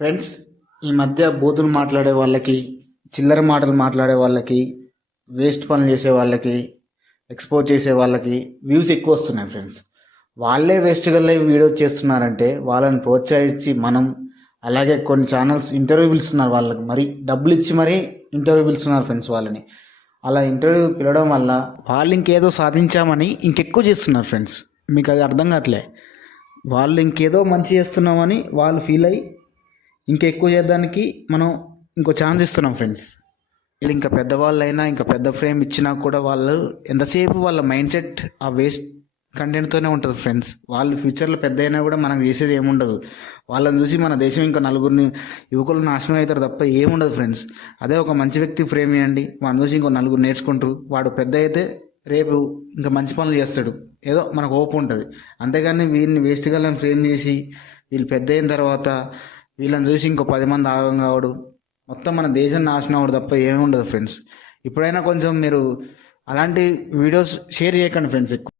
Friends, ఈ మధ్య బూతులు మాట్లాడే వాళ్ళకి, చిల్లర మాటలు మాట్లాడే వాళ్ళకి, వేస్ట్ పనులు చేసే వాళ్ళకి, ఎక్స్పోజ్ చేసే వాళ్ళకి వ్యూస్ ఎక్కువ వస్తున్నాయి ఫ్రెండ్స్. వాళ్ళే వేస్ట్ గల్ల వీడియో చేస్తున్నారంటే వాళ్ళని ప్రోత్సహించి మనం, అలాగే కొన్ని ఛానల్స్ ఇంటర్వ్యూ పిలుస్తున్నారు, వాళ్ళకి మరి డబ్బులు ఇచ్చి మరీ ఇంటర్వ్యూ పిలుస్తున్నారు ఫ్రెండ్స్ వాళ్ళని. అలా ఇంటర్వ్యూ పిలవడం వల్ల వాళ్ళు ఇంకేదో సాధించామని ఇంకెక్కువ చేస్తున్నారు ఫ్రెండ్స్. మీకు అది అర్థం కావట్లే. వాళ్ళు ఇంకేదో మంచి చేస్తున్నామని వాళ్ళు ఫీల్ అయ్యి ఇంకా ఎక్కువ చేయడానికి మనం ఇంకో ఛాన్స్ ఇస్తున్నాం ఫ్రెండ్స్. వీళ్ళు ఇంకా పెద్దవాళ్ళైనా ఇంకా పెద్ద ఫ్రేమ్ ఇచ్చినా కూడా వాళ్ళు ఎంతసేపు వాళ్ళ మైండ్ సెట్ ఆ వేస్ట్ కంటెంట్తోనే ఉంటుంది ఫ్రెండ్స్. వాళ్ళు ఫ్యూచర్లో పెద్ద అయినా కూడా మనకు చేసేది ఏముండదు. వాళ్ళని చూసి మన దేశం ఇంకా నలుగురిని యువకులు నాశనం అవుతారు తప్ప ఏముండదు ఫ్రెండ్స్. అదే ఒక మంచి వ్యక్తి ఫ్రేమ్ ఇవ్వండి, వాడిని చూసి ఇంకో నలుగురు నేర్చుకుంటారు. వాడు పెద్ద అయితే రేపు ఇంకా మంచి పనులు చేస్తాడు, ఏదో మనకు హోప్ ఉంటుంది. అంతేగాని వీళ్ళని వేస్ట్గా ఫ్రేమ్ చేసి వీళ్ళు పెద్ద అయిన తర్వాత వీళ్ళని చూసి ఇంకో 10 మంది ఆగం కావడు, మొత్తం మన దేశం నాశనం అవడు తప్ప ఏమి ఉండదు ఫ్రెండ్స్. ఇప్పుడైనా కొంచెం మీరు అలాంటి వీడియోస్ షేర్ చేయకండి ఫ్రెండ్స్ ఎక్కువ.